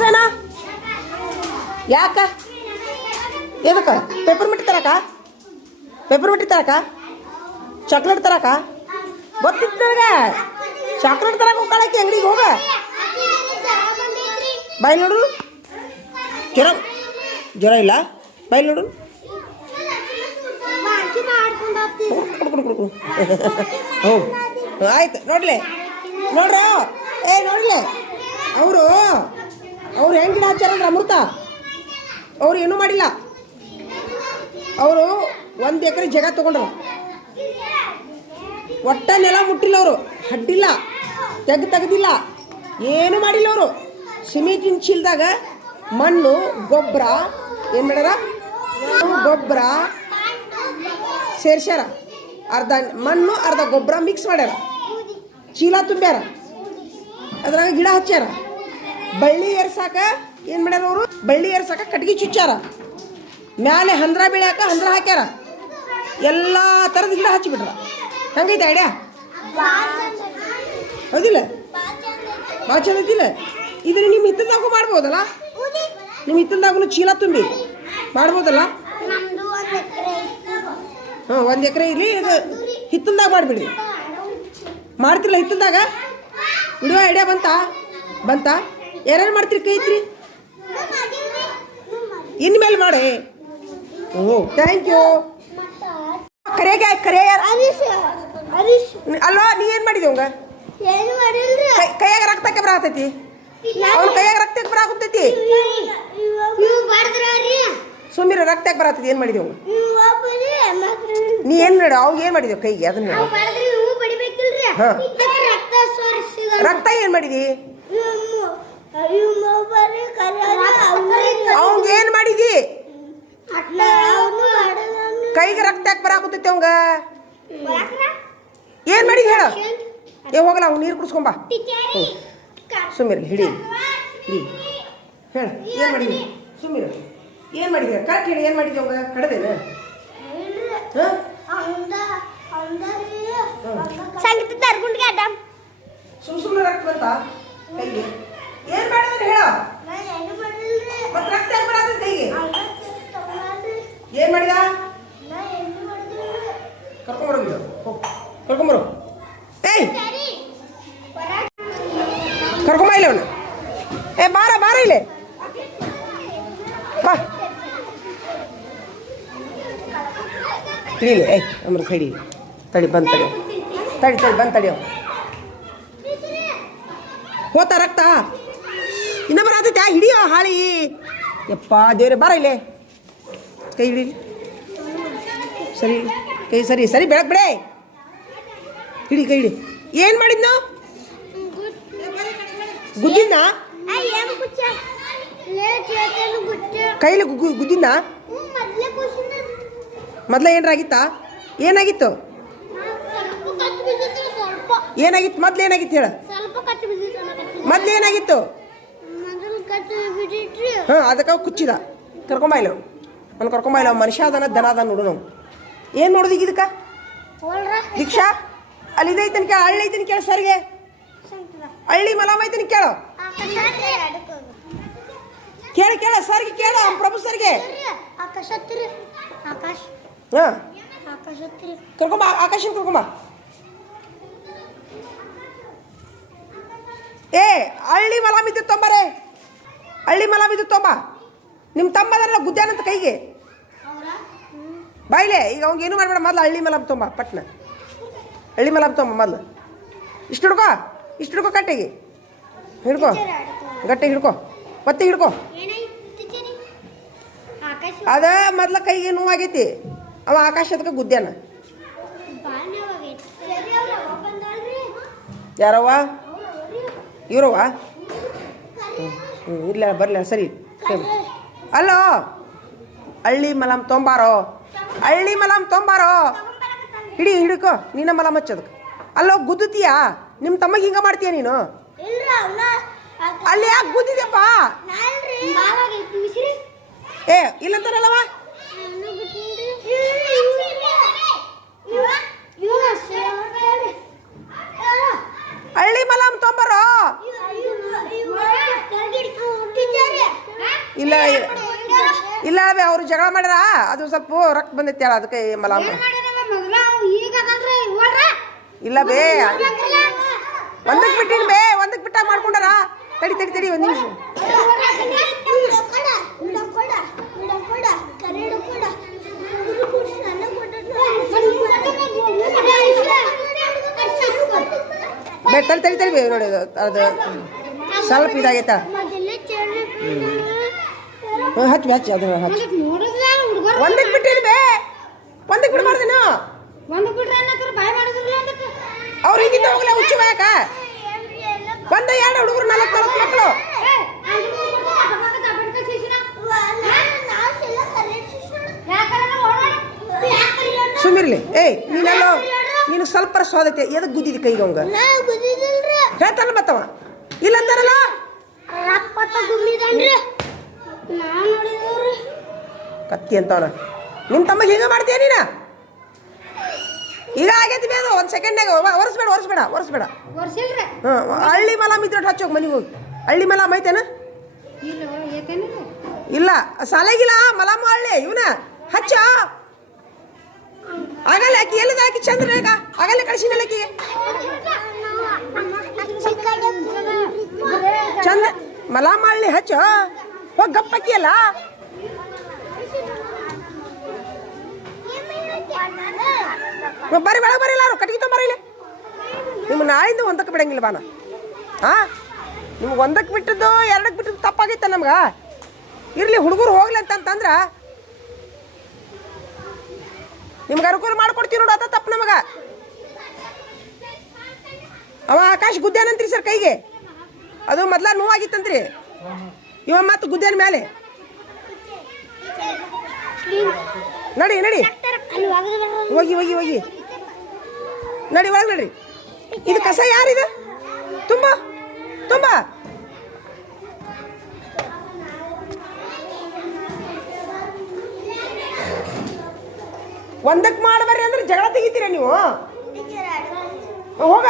ವಿಕ್ಸನಾ ಯಾಕ ಎದಕ್ಕೆ ಪೇಪರ್ ಮಿಟ್ಟಿ ತರಕ ಚಾಕ್ಲೇಟ್ ತರಕ ಗೊತ್ತಿತ್ತು ನನಗೆ ಚಾಕ್ಲೇಟ್ ತರಕ ಹೋಗ್ಕೊಳಕ್ಕೆ ಅಂಗಡಿಗೆ ಹೋಗ ಬಾಯ್ ನೋಡು ಜ್ವರ ಇಲ್ಲ ಬಾಯ್ ನೋಡು ಹ್ಞೂ ಆಯ್ತು ನೋಡ್ರಿ ನೋಡ್ಲೆ ಅವರು ಹೆಂಗೆ ಗಿಡ ಹಚ್ಚಾರಂದ್ರೆ ಅಮೃತ ಅವ್ರು ಏನೂ ಮಾಡಿಲ್ಲ. ಅವರು 1 ಎಕರೆ ಜಾಗ ತಗೊಂಡ್ರು, ಒಟ್ಟ ನೆಲ ಮುಟ್ಟಿಲ್ಲ, ಅವರು ಹಡ್ಡಿಲ್ಲ, ತೆಗ್ದಿಲ್ಲ, ಏನು ಮಾಡಿಲ್ಲ. ಅವರು ಸಿಮೆಂಟಿನ ಚೀಲದಾಗ ಮಣ್ಣು ಗೊಬ್ಬರ ಏನು ಮಾಡ್ಯಾರ, ಗೊಬ್ಬರ ಸೇರ್ಸ್ಯಾರ, ಅರ್ಧ ಮಣ್ಣು ಅರ್ಧ ಗೊಬ್ಬರ ಮಿಕ್ಸ್ ಮಾಡ್ಯಾರ, ಚೀಲ ತುಂಬ್ಯಾರ, ಅದ್ರಾಗ ಗಿಡ ಹಚ್ಚಾರ. ಬಳ್ಳಿ ಏರ್ಸಾಕ ಏನು ಮಾಡ್ಯಾರ ಅವರು, ಬಳ್ಳಿ ಏರ್ಸಾಕ ಕಟ್ಗೆ ಚುಚ್ಚಾರ, ಮ್ಯಾಲೆ ಹಂದ್ರ ಬೆಳ್ಯಾಕ ಹಂದ್ರ ಹಾಕ್ಯಾರ, ಎಲ್ಲ ಥರದ ಗಿಡ ಹಚ್ಚಿಬಿಟ್ರ. ಹಂಗೈತೆ ಐಡಿಯಾ? ಹೌದಿಲ್ಲ? ಭಾಳ ಚಂದ ಐತಿಲ್ಲ? ಇದನ್ನು ನಿಮ್ಮ ಹಿತ್ತಲ್ದಾಗೂ ಮಾಡ್ಬೋದಲ್ಲ, ನಿಮ್ಮ ಹಿತ್ತಲ್ದಾಗೂ ಚೀಲ ತುಂಬಿ ಮಾಡ್ಬೋದಲ್ಲ. ಹಾಂ 1 ಎಕರೆ ಇರಲಿ, ಇದು ಹಿತ್ತಲ್ದಾಗ ಮಾಡಿಬಿಡಿ. ಮಾಡ್ತಿರಲ್ಲ ಹಿತ್ತಲ್ದಾಗ? ಬಿಡುವ ಐಡಿಯಾ ಬಂತಾ? ಯಾರ್ಯಾರು ಮಾಡ್ತೀರಿ? ಕೈ ಐತ್ರಿ ಇನ್ಮೇಲೆ ಮಾಡಿ. ಓ ಥ್ಯಾಂಕ್ ಯು. ಕರೆ ಅಲ್ವಾ? ನೀ ಏನು ಮಾಡಿದೆ ಅವಂಗ? ಕೈಯಾಗ ರಕ್ತಕ್ಕೆ ಬರಾತೈತಿ, ಅವ್ನ ಕೈಯಾಗ ರಕ್ತಕ್ಕೆ ಬರಾಕತ್ತೈತಿ. ಸುಮ್ಮನೆ ರಕ್ತಕ್ಕೆ ಬರಾತೈತಿ. ಏನು ಮಾಡಿದೆ ಅವಂಗ? ನೀ ಏನು ಮಾಡ ಅವಾಗ ಏನು ಮಾಡಿದೆವು ಕೈಗೆ? ಅದನ್ನ ಹಾಂ, ರಕ್ತ ಏನು ಮಾಡಿದಿ? ಅವಂಗ ಏನು ಮಾಡಿದಿ? ಕೈಗೆ ರಕ್ತ ಯಾಕೆ ಬರಾಕತ್ತೈತಿ ಅವಂಗ? ಏನು ಮಾಡಿದಿ ಹೇಳ? ಹೋಗಲ್ಲ, ಅವ್ನು ನೀರು ಕುಡಿಸ್ಕೊಂಬ. ಸುಮ್ಮಿರಲಿ, ಹಿಡಿ ಹೇಳ. ಏನು ಮಾಡಿದಿ? ಸುಮ್ಮಿರ. ಏನು ಮಾಡಿದೆ? ಕರೆಕ್ಟ್ ಹೇಳಿ. ಏನು ಮಾಡಿದ್ದೆ ಅವಂಗ? ಕಡದೇನ? ಸುಮ್ಮನೆ ರಕ್ತ ಬಂತ ಕೈಗೆ? ಏನು ಮಾಡಿದ್ರೆ ಹೇಳ? ಮತ್ತೆ ರಕ್ತ ಯಾಕೆ ಬರಾತೈತಿ ಕೈಗೆ? ಏನು ಮಾಡಿದ? ಕರ್ಕೊಂಬರು. ಏಯ್ ಕರ್ಕೊಂಬ ಇಲ್ಲ ಅವನು. ಬಾರ ಇಲ್ಲೇ ಬಾ. ಇಳಿಲಿ. ಅಮ್ರ ಕಡಿ ತಡಿ ಬಂದು ತಡಿ ಹೋತ ರಕ್ತ ಇನ್ನ ಬರತೈತೆ. ಹಿಡಿಯೋ ಹಾಳಿ. ಯಪ್ಪ ದೇವ್ರೆ, ಬಾರ ಇಲ್ಲೇ. ಕೈ ಹಿಡೀಲಿ. ಸರಿ ಕೈ ಸರಿ ಬೆಳಕ್ ಬಿಡೆ. ಕೈ ಹಿಡಿ. ಏನು ಮಾಡಿದ್ನ? ಗುದ್ದಿನ? ಕೈಲಿ ಗುದ್ದಿನ? ಮೊದ್ಲ ಏನಾಗಿತ್ತಾ? ಏನಾಗಿತ್ತು? ಮೊದ್ಲು ಏನಾಗಿತ್ತು ಹೇಳ? ಮೊದ್ಲು ಏನಾಗಿತ್ತು? ಹಾಂ, ಅದಕ್ಕೆ ಕುಚ್ಚಿದ. ಕರ್ಕೊಂಬಾಯಿಲ್ಲ ಅವ್ನು ಕರ್ಕೊಂಬಾಯಿಲ್ಲ. ಮನುಷ್ಯ ಅದನ್ನ ದನ ಅದ ನೋಡು. ನಾವು ಏನು ನೋಡುದು ಈಗ ಇದಕ್ಕೆ? ದೀಕ್ಷಾ ಅಲ್ಲಿ ಇದೈತನ ಕೇಳ, ಹಳ್ಳಿ ಐತನ ಕೇಳ ಸರ್ಗೆ. ಹಳ್ಳಿ ಮಲಾಮ ಐತನ ಕೇಳು. ಕೇಳ ಸರ್ಗೆ ಕೇಳ, ಪ್ರಭು ಸರ್ಗೆ. ಹಾಂ ಕರ್ಕೊಂಬ, ಆಕಾಶನ್ ಕರ್ಕೊಂಬ. ಹಳ್ಳಿ ಮಲಾಮ್ ಇದ್ದು ತೊಂಬರೇ, ಹಳ್ಳಿ ಮಲಾಮ್ ಇದ್ದು ತೊಂಬ. ನಿಮ್ಮ ತಮ್ಮದಲ್ಲ ಗುದ್ದಾನಂತ ಕೈಗೆ. ಬಾಯ್ಲೆ ಈಗ ಅವ್ಗೆ ಏನು ಮಾಡಬೇಡ. ಮೊದಲು ಹಳ್ಳಿ ಮಲಾಮ್ ತೊಂಬ, ಪಟ್ನ ಹಳ್ಳಿ ಮಲಾಮ್ ತೊಂಬ. ಮೊದಲು ಇಷ್ಟು ಹಿಡ್ಕೊ ಕಟ್ಟೆಗೆ ಹಿಡ್ಕೊ, ಗಟ್ಟೆ ಹಿಡ್ಕೊ, ಒತ್ತಿ ಹಿಡ್ಕೊ. ಅದ ಮೊದ್ಲ ಕೈಗೆ ನೋವಾಗೈತಿ. ಅವ ಆಕಾಶ ಅದಕ್ಕೆ ಗುದ್ದ್ಯಾನ. ಯಾರವ್ವ? ಇವ್ರವ್ವ? ಇಲ್ಲ ಬರಲ. ಸರಿ ಅಲ್ಲೋ, ಹಳ್ಳಿ ಮಲಾಮ್ ತೊಂಬಾರೋ, ಹಳ್ಳಿ ಮಲಾಮ್ ತೊಂಬಾರೋ. ಹಿಡ್ಕೊ ನೀನ ಮಲಾಮ್ ಹಚ್ಚೋದಕ್ಕೆ. ಅಲ್ಲೋ ಗುದ್ದುತ್ತೀಯಾ? ನಿಮ್ಮ ತಮ್ಮಗೆ ಹಿಂಗ ಮಾಡ್ತೀಯ ನೀನು? ಅಲ್ಲಿ ಯಾಕೆ ಗುದ್ದಿದ್ಯಪ್ಪ? ಇಲ್ಲಂತಾರಲ್ಲವ? ಹಳ್ಳಿ ಮಲಾಮ್ ತೊಂಬಾರೋ. ಇಲ್ಲ ಇಲ್ಲ ಬೇ ಅವ್ರು ಜಗಳ ಮಾಡ್ಯಾರ ಅದು ಸ್ವಲ್ಪ ರೊಕ್ಕ ಬಂದೈತಿ ಹೇಳ ಅದಕ್ಕೆ ಮಲಾಮ ಇಲ್ಲ ಬೇ ಒಂದಕ್ಕೆ ಬಿಟ್ಟಿನಿ ಬೇ ಒಂದಕ್ಕೆ ಬಿಟ್ಟಾಗ ಮಾಡ್ಕೊಂಡಾರ ತಡಿ ತಡಿ ತಡಿ ಒಂದು ನಿಮಿಷ ಬೇ ತಡಿ ತಡಿ ತಡಿ ಬೇ ನೋಡಿ ಅದು ಸ್ವಲ್ಪ ಇದಾಗೈತ ಹಚ್ಚಿ ಹಚ್ಚಿ ಅದು ಹಚ್ಚಿ ಒಂದಕ್ಕೆ ಬಿಟ್ಟಿನಿ ಬೇ ಒಂದಕ್ಕೆ ಬಿಡಬಾರ್ದೇನು ಅವ್ರು ಹಿಂಗಿಂದ ಹೋಗ್ಲ ಹುಚ್ಚು ಬಾಯಕ ಒಂದ ಎರಡು ಹುಡುಗರು 40 ಮಕ್ಕಳು ಸುಮಿರ್ಲಿ ಏಯ್ ನೀನೆಲ್ಲೋ ನೀನು ಸ್ವಲ್ಪ ಸ್ವಾದೈತೆ ಎದಕ್ಕೆ ಗುದ್ದಿದಿ ಕೈಗೆ ಅವಂಗ ಹೇಳ್ತಾನ ಮತ್ತವ ಇಲ್ಲ ಅಂತಾರಲ್ಲ ಕತ್ತಿ ಅಂತವನ ನಿಮ್ಮ ತಮ್ಮಗೆ ಹಿಂಗೆ ಮಾಡ್ತೀಯ ನೀನ ಈಗ ಆಗೈತಿ ಬೇದು ಒಂದು ಸೆಕೆಂಡ್ನಾಗ ಒರೆಸ್ಬೇಡ ಹಾಂ ಹಳ್ಳಿ ಮಲ ಮಿತ್ರ ಹಚ್ಚೋಗಿ ಮನೆಗೆ ಹೋಗಿ ಹಳ್ಳಿ ಮಲ ಐತೇನ ಇಲ್ಲ ಸಾಲಾಗಿಲ್ಲ ಮಲಮ್ಮ ಹಳ್ಳಿ ಇವನ ಹಚ್ಚ ಆಗಲ್ಲ ಆಕಿ ಎಲ್ಲಿದ ಆಕಿ ಚಂದ್ರ ಈಗ ಆಗಲ್ಲ ಕಳಿಸಿನಲ್ಲ ಆಕಿಗೆ ಚಂದ ಮಲಮ್ಮ ಹಳ್ಳಿ ಹಚ್ಚ ಹೋಗಿ ಗಪ್ಪಕ್ಕಿ ಅಲ್ಲ ಬರ್ರಿ ಬೆಳಗ್ಗೆ ಬರಿಲ್ಲ ಕಟ್ಗಿ ತೊಂಬರಿಲ್ಲ ನಿಮ್ಮ ನಾಳಿಂದ ಒಂದಕ್ಕೆ ಬಿಡಂಗಿಲ್ಲ ಬಾನ ಹಾಂ ನಿಮ್ಗೆ ಒಂದಕ್ಕೆ ಬಿಟ್ಟದ್ದು ಎರಡಕ್ಕೆ ಬಿಟ್ಟದ್ದು ತಪ್ಪಾಗೈತೆ ನಮ್ಗೆ ಇರಲಿ ಹುಡುಗರು ಹೋಗ್ಲಿ ಅಂತಂದ್ರೆ ನಿಮ್ಗೆ ಅನುಕೂಲ ಮಾಡ್ಕೊಡ್ತೀವಿ ನೋಡು ಅದ ತಪ್ಪು ನಮಗೆ ಅವ ಆಕಾಶ್ ಗುದ್ದಾನಂತ್ರಿ ಸರ್ ಕೈಗೆ ಅದು ಮೊದ್ಲ ನೋವಾಗಿತ್ತಂತ್ರಿ ಇವ ಮತ್ತು ಗುದ್ದಾನ ಮೇಲೆ ನಡಿ ನಡಿ ಹೋಗಿ ಹೋಗಿ ಹೋಗಿ ನಡಿ ಒಳಗೆ ನಡ್ರಿ ಇದು ಕಸ ಯಾರಿದು ತುಂಬ ತುಂಬ ಒಂದಕ್ಕೆ ಮಾಡಬರ್ರಿ ಅಂದ್ರೆ ಜಗಳ ತೆಗಿತೀರ ನೀವು ಹೋಗ